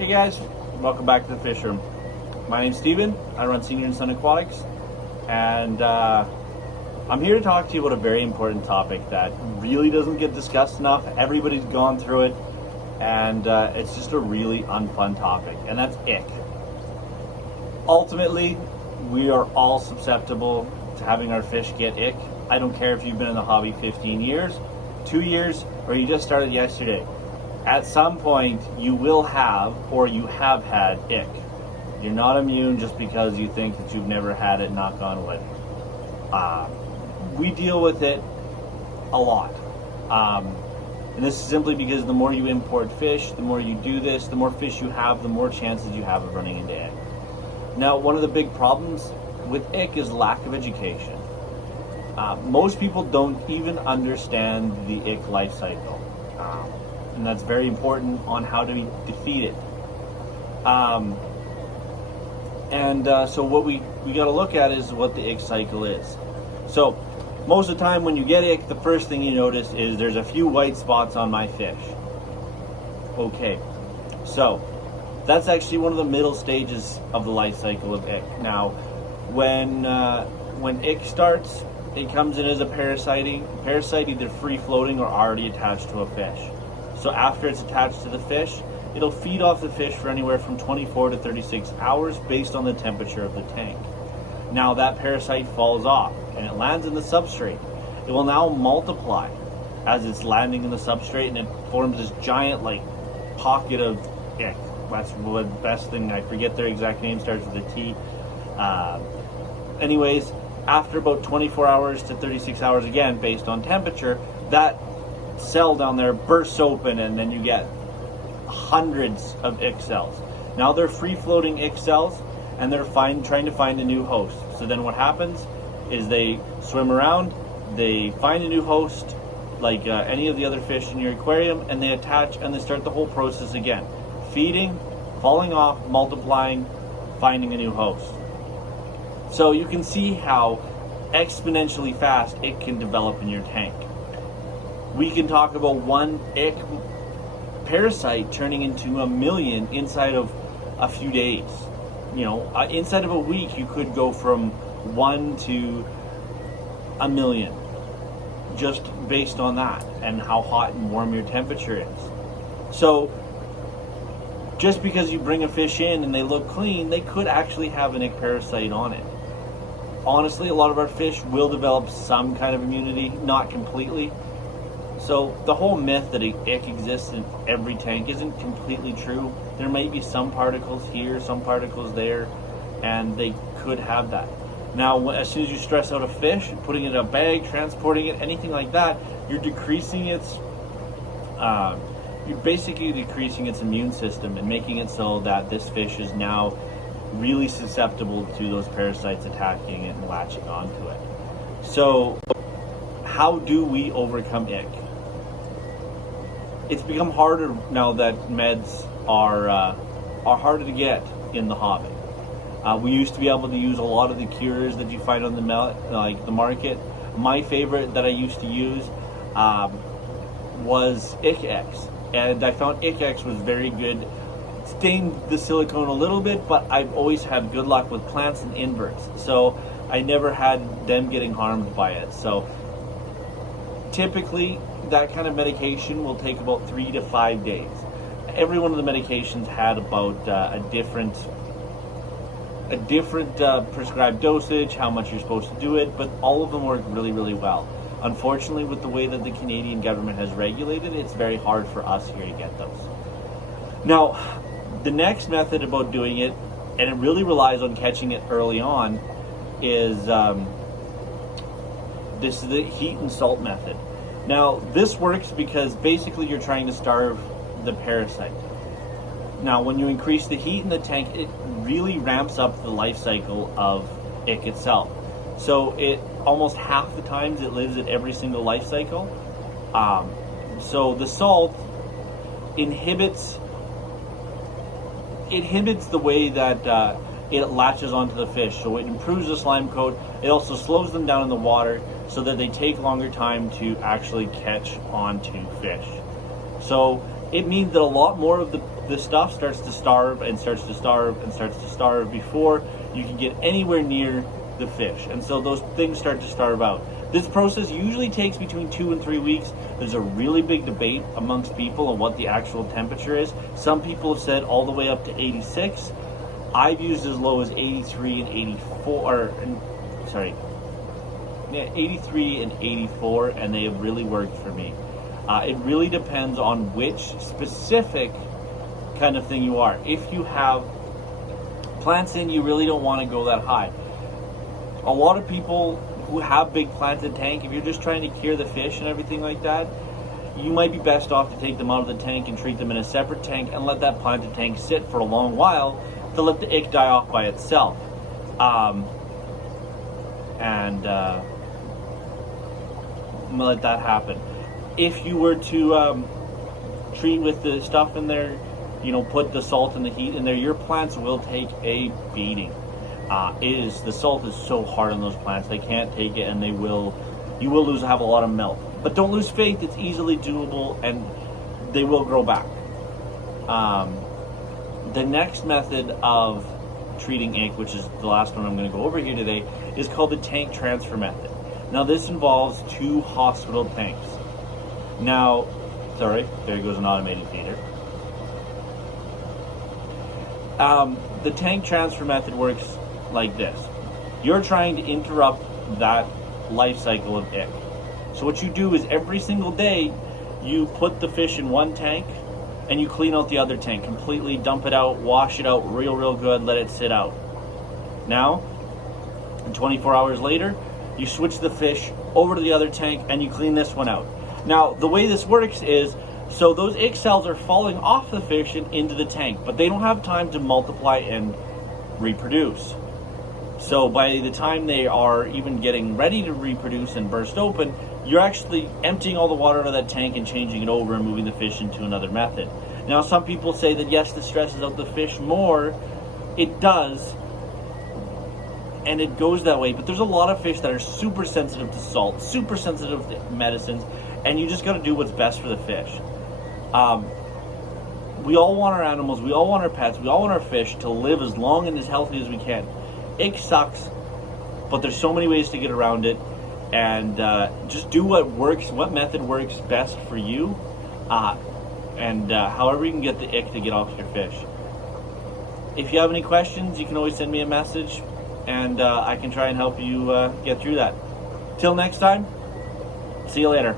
Hey guys, welcome back to the Fish Room. My name's Steven, I run Senior & Son Aquatics, and I'm here to talk to you about a very important topic that really doesn't get discussed enough. Everybody's gone through it, and it's just a really unfun topic, and that's ick. Ultimately, we are all susceptible to having our fish get ick. I don't care if you've been in the hobby 15 years, 2 years, or you just started yesterday. At some point, you will have, or you have had, ick. You're not immune just because you think that you've never had it, knock on wood. We deal with it a lot. And this is simply because the more you import fish, the more you do this, the more fish you have, the more chances you have of running into ick. Now, one of the big problems with ick is lack of education. Most people don't even understand the ick life cycle. And that's very important on how to defeat it. So what we got to look at is what the ick cycle is. So most of the time when you get ick, the first thing you notice is there's a few white spots on my fish. Okay, so that's actually one of the middle stages of the life cycle of ick. Now, when ick starts, it comes in as a parasite either free floating or already attached to a fish. So after it's attached to the fish, it'll feed off the fish for anywhere from 24 to 36 hours based on the temperature of the tank. Now that parasite falls off and it lands in the substrate. It will now multiply as it's landing in the substrate, and it forms this giant pocket of ick. That's the best thing. I forget their exact name, starts with a T. Anyways, after about 24 hours to 36 hours, again based on temperature, that cell down there bursts open, and then you get hundreds of ick cells. Now they're free floating ick cells, and they're trying to find a new host. So then what happens is they swim around, they find a new host like any of the other fish in your aquarium, and they attach and they start the whole process again. Feeding, falling off, multiplying, finding a new host. So you can see how exponentially fast it can develop in your tank. We can talk about one ick parasite turning into a million inside of a few days. Inside of a week, you could go from 1 to a million, just based on that and how hot and warm your temperature is. So just because you bring a fish in and they look clean, they could actually have an ick parasite on it. Honestly, a lot of our fish will develop some kind of immunity, not completely. So the whole myth that ick exists in every tank isn't completely true. There may be some particles here, some particles there, and they could have that. Now, as soon as you stress out a fish, putting it in a bag, transporting it, anything like that, you're basically decreasing its immune system and making it so that this fish is now really susceptible to those parasites attacking it and latching onto it. So how do we overcome ick? It's become harder now that meds are harder to get in the hobby. We used to be able to use a lot of the cures that you find on the market. My favorite that I used to use was Ick-X, and I found Ick-X was very good. It stained the silicone a little bit, but I've always had good luck with plants and inverts, so I never had them getting harmed by it. So typically, that kind of medication will take about 3 to 5 days. Every one of the medications had about a different prescribed dosage, how much you're supposed to do it, but all of them work really, really well. Unfortunately, with the way that the Canadian government has regulated, it's very hard for us here to get those. Now, the next method about doing it, and it really relies on catching it early on, is this is the heat and salt method. Now, this works because basically you're trying to starve the parasite. Now, when you increase the heat in the tank, it really ramps up the life cycle of ick itself. So it almost half the times it lives at every single life cycle. So the salt inhibits the way that it latches onto the fish. So it improves the slime coat. It also slows them down in the water so that they take longer time to actually catch onto fish. So it means that a lot more of the stuff starts to starve and starts to starve and starts to starve before you can get anywhere near the fish. And so those things start to starve out. This process usually takes between 2 and 3 weeks. There's a really big debate amongst people on what the actual temperature is. Some people have said all the way up to 86. I've used as low as 83 and 84, sorry, 83 and 84, and they have really worked for me. It really depends on which specific kind of thing you are. If you have plants in, you really don't want to go that high. A lot of people who have big planted tank, if you're just trying to cure the fish and everything like that, you might be best off to take them out of the tank and treat them in a separate tank and let that planted tank sit for a long while to let the ick die off by itself. Let that happen. If you were to treat with the stuff in there, put the salt and the heat in there, your plants will take a beating. The salt is so hard on those plants, they can't take it, and you will have a lot of melt. But don't lose faith, it's easily doable, and they will grow back. The next method of treating ick, which is the last one I'm going to go over here today, is called the tank transfer method. Now this involves 2 hospital tanks. Now, sorry, there goes an automated feeder. The tank transfer method works like this. You're trying to interrupt that life cycle of ick. So what you do is every single day, you put the fish in one tank and you clean out the other tank completely, dump it out, wash it out real good, let it sit out. Now, 24 hours later, you switch the fish over to the other tank and you clean this one out. Now, the way this works is, so those ick cells are falling off the fish and into the tank, but they don't have time to multiply and reproduce. So by the time they are even getting ready to reproduce and burst open, you're actually emptying all the water out of that tank and changing it over and moving the fish into another method. Now, some people say that yes, this stresses out the fish more. It does, and it goes that way, but there's a lot of fish that are super sensitive to salt, super sensitive to medicines, and you just got to do what's best for the fish. We all want our animals, we all want our pets, we all want our fish to live as long and as healthy as we can. Ick sucks, but there's so many ways to get around it, and just do what works, what method works best for you, and however you can get the ick to get off your fish. If you have any questions, you can always send me a message, and I can try and help you get through that. Till next time, see you later.